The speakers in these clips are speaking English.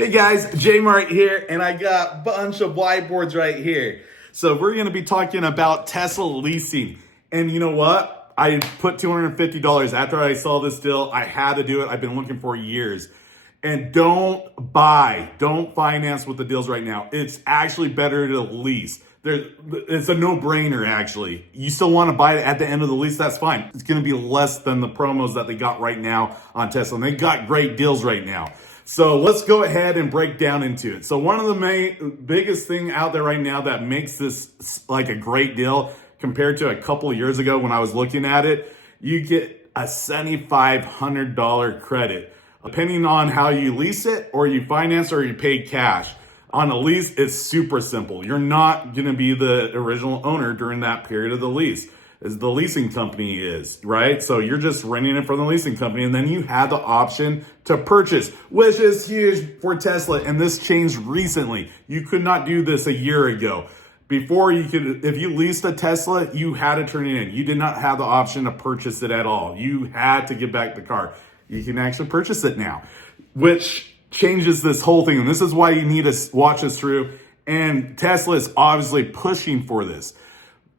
Hey guys, J Mart here, and I got a bunch of whiteboards right here. So we're going to be talking about Tesla leasing. And you know what? I put $250 after I saw this deal. I had to do it. I've been looking for years. And don't finance with the deals right now. It's actually better to lease. It's a no-brainer, actually. You still want to buy it at the end of the lease, that's fine. It's going to be less than the promos that they got right now on Tesla. And they got great deals right now. So let's go ahead and break down into it. So one of the biggest thing out there right now that makes this like a great deal compared to a couple of years ago when I was looking at it, you get a $7,500 credit. Depending on how you lease it or you finance or you pay cash. On a lease, it's super simple. You're not going to be the original owner during that period of the lease, as the leasing company is, right? So you're just renting it from the leasing company, and then you have the option to purchase, which is huge for Tesla. And this changed recently. You could not do this a year ago. Before you could, if you leased a Tesla, you had to turn it in. You did not have the option to purchase it at all. You had to give back the car. You can actually purchase it now, which changes this whole thing. And this is why you need to watch this through. And Tesla is obviously pushing for this.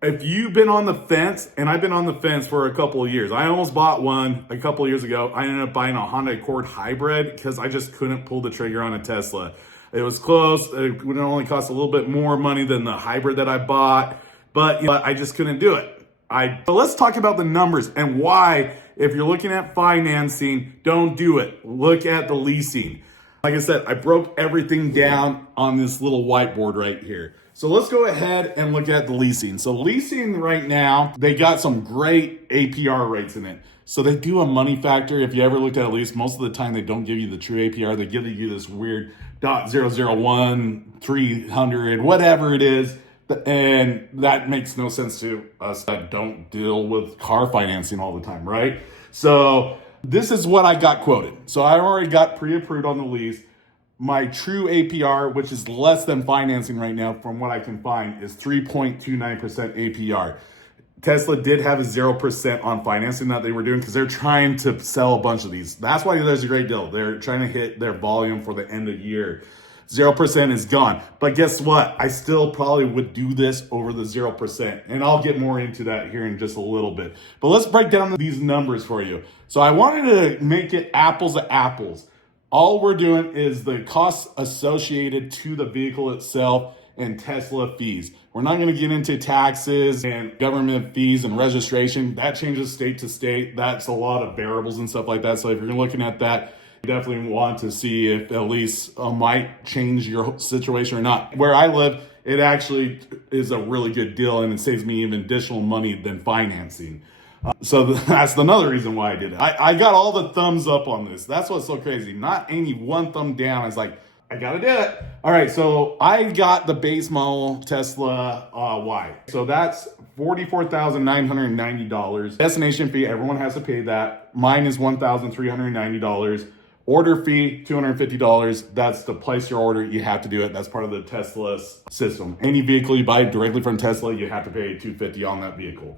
If you've been on the fence, and I've been on the fence for a couple of years. I almost bought one a couple of years ago. I ended up buying a Honda Accord hybrid because I just couldn't pull the trigger on a Tesla. It was close. It would only cost a little bit more money than the hybrid that I bought, but I just couldn't do it. But let's talk about the numbers and why, if you're looking at financing, don't do it. Look at the leasing. Like I said, I broke everything down on this little whiteboard right here. So let's go ahead and look at the leasing. So leasing right now, they got some great APR rates in it. So they do a money factor. If you ever looked at a lease, most of the time they don't give you the true APR. They give you this weird .001, 300, whatever it is. And that makes no sense to us that don't deal with car financing all the time, right? So this is what I got quoted. So I already got pre-approved on the lease. My true APR, which is less than financing right now from what I can find, is 3.29% APR. Tesla did have a 0% on financing that they were doing because they're trying to sell a bunch of these. That's why there's a great deal. They're trying to hit their volume for the end of the year. 0% is gone. But guess what? I still probably would do this over the 0%. And I'll get more into that here in just a little bit. But let's break down these numbers for you. So I wanted to make it apples to apples. All we're doing is the costs associated to the vehicle itself and Tesla fees. We're not going to get into taxes and government fees and registration. That changes state to state. That's a lot of variables and stuff like that. So if you're looking at that, you definitely want to see if at least might change your situation or not. Where I live, it actually is a really good deal, and it saves me even additional money than financing. So that's another reason why I did it. I got all the thumbs up on this. That's what's so crazy. Not any one thumb down. It's like, I gotta do it. All right, so I got the base model Tesla Y. So that's $44,990. Destination fee, everyone has to pay that. Mine is $1,390. Order fee, $250. That's to place your order. You have to do it. That's part of the Tesla system. Any vehicle you buy directly from Tesla, you have to pay $250 on that vehicle.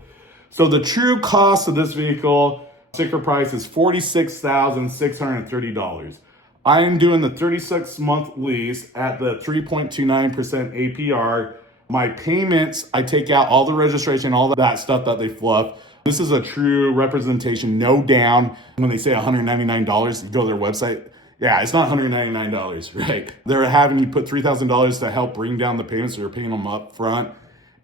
So the true cost of this vehicle, sticker price, is $46,630. I am doing the 36-month lease at the 3.29% APR. My payments, I take out all the registration, all that stuff that they fluff. This is a true representation, no down. When they say $199, you go to their website. Yeah, it's not $199, right? They're having you put $3,000 to help bring down the payments, so you're paying them up front.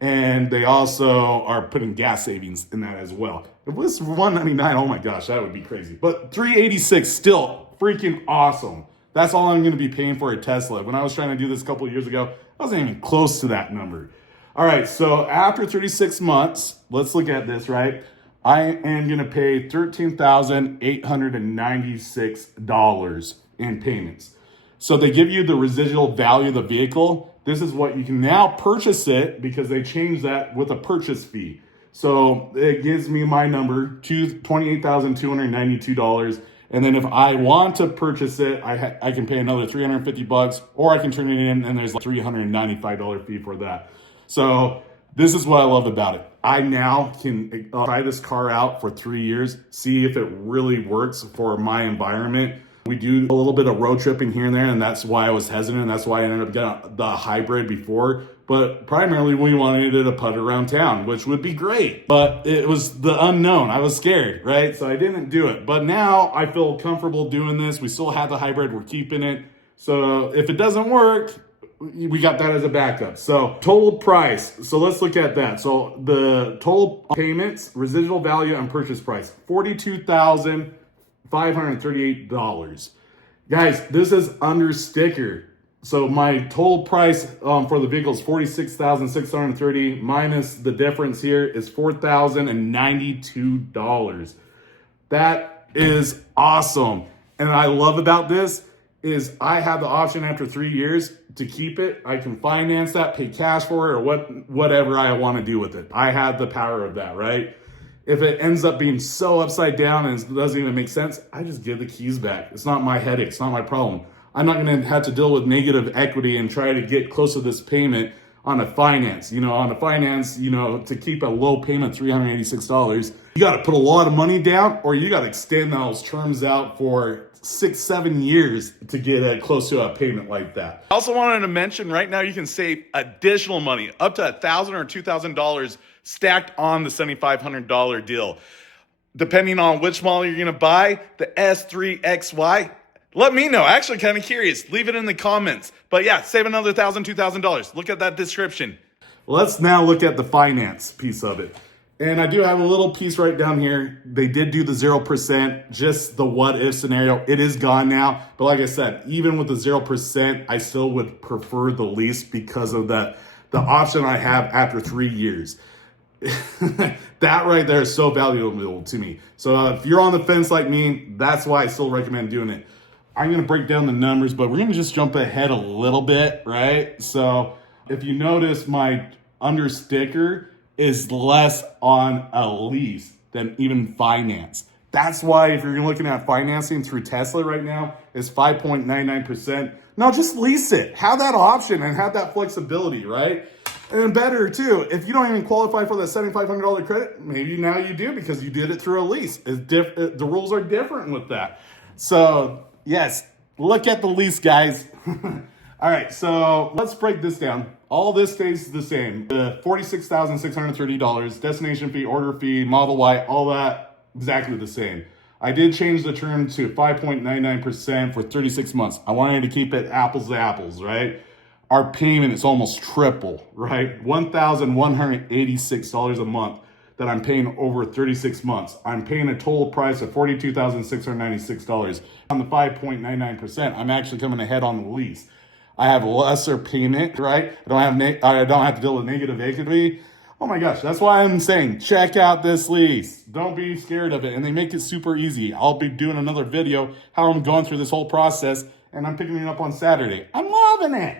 And they also are putting gas savings in that as well. If it was $199, oh my gosh, that would be crazy. But $386, still freaking awesome. That's all I'm going to be paying for a Tesla. When I was trying to do this a couple of years ago, I wasn't even close to that number. All right, so after 36 months, let's look at this, right? I am going to pay $13,896 in payments. So they give you the residual value of the vehicle. This is what you can now purchase it because they changed that with a purchase fee. So it gives me my number, $28,292. And then if I want to purchase it, I can pay another $350, or I can turn it in and there's like $395 fee for that. So this is what I love about it. I now can try this car out for 3 years, see if it really works for my environment. We do a little bit of road tripping here and there, and that's why I was hesitant. That's why I ended up getting the hybrid before. But primarily we wanted to put it around town, which would be great. But it was the unknown. I was scared, right? So I didn't do it. But now I feel comfortable doing this. We still have the hybrid. We're keeping it. So if it doesn't work, we got that as a backup. So total price. So let's look at that. So the total payments, residual value, and purchase price, $42,538. Guys, this is under sticker. So my total price for the vehicle is $46,630 minus the difference here is $4,092. That is awesome. And what I love about this is I have the option after 3 years to keep it. I can finance that, pay cash for it, or whatever I want to do with it. I have the power of that, right? If it ends up being so upside down and it doesn't even make sense, I just give the keys back. It's not my headache. It's not my problem. I'm not going to have to deal with negative equity and try to get close to this payment on a finance. To keep a low payment, $386, you got to put a lot of money down, or you got to extend those terms out for 6-7 years to get close to a payment like that. I also wanted to mention right now you can save additional money, up to $1,000 or $2,000 stacked on the $7,500 deal. Depending on which model you're going to buy, the S3XY, let me know. Actually, kind of curious. Leave it in the comments. But yeah, save another $1,000, $2,000. Look at that description. Let's now look at the finance piece of it. And I do have a little piece right down here. They did do the 0%, just the what if scenario. It is gone now. But like I said, even with the 0%, I still would prefer the lease because of the option I have after 3 years. That right there is so valuable to me. So if you're on the fence like me, that's why I still recommend doing it. I'm going to break down the numbers, but we're going to just jump ahead a little bit, right? So if you notice, my under sticker is less on a lease than even finance. That's why if you're looking at financing through Tesla right now, it's 5.99%. No, just lease it. Have that option and have that flexibility, right? And better too, if you don't even qualify for that $7,500 credit, maybe now you do because you did it through a lease. The rules are different with that. So yes, look at the lease, guys. All right, so let's break this down. All this stays the same. The $46,630, destination fee, order fee, Model Y, all that exactly the same. I did change the term to 5.99% for 36 months. I wanted to keep it apples to apples, right? Our payment is almost triple, right? $1,186 a month that I'm paying over 36 months. I'm paying a total price of $42,696. On the 5.99%, I'm actually coming ahead on the lease. I have lesser payment, right? I don't have to deal with negative equity. Oh my gosh, that's why I'm saying check out this lease. Don't be scared of it. And they make it super easy. I'll be doing another video how I'm going through this whole process, and I'm picking it up on Saturday. I'm loving it.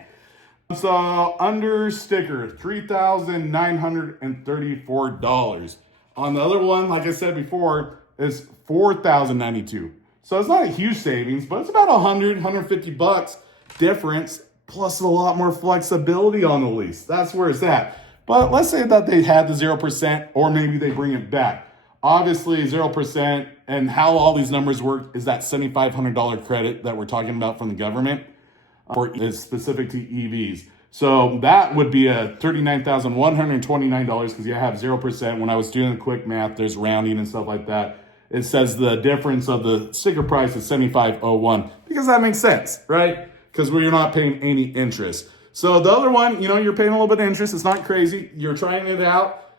So under sticker, $3,934. On the other one, like I said before, is $4,092. So it's not a huge savings, but it's about $150 difference, plus a lot more flexibility on the lease. That's where it's at. But let's say that they had the 0%, or maybe they bring it back. Obviously, 0%, and how all these numbers work is that $7,500 credit that we're talking about from the government is specific to EVs. So that would be a $39,129 because you have 0%. When I was doing the quick math, there's rounding and stuff like that. It says the difference of the sticker price is $7,501 because that makes sense, right? Because we're not paying any interest. So the other one, you're paying a little bit of interest. It's not crazy. You're trying it out.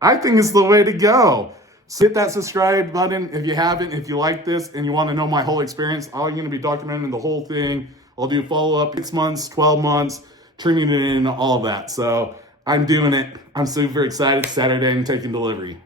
I think it's the way to go. So hit that subscribe button if you haven't. If you like this and you want to know my whole experience, I'm going to be documenting the whole thing. I'll do follow-up 6 months, 12 months, turning it in, all of that. So I'm doing it. I'm super excited. Saturday, I'm taking delivery.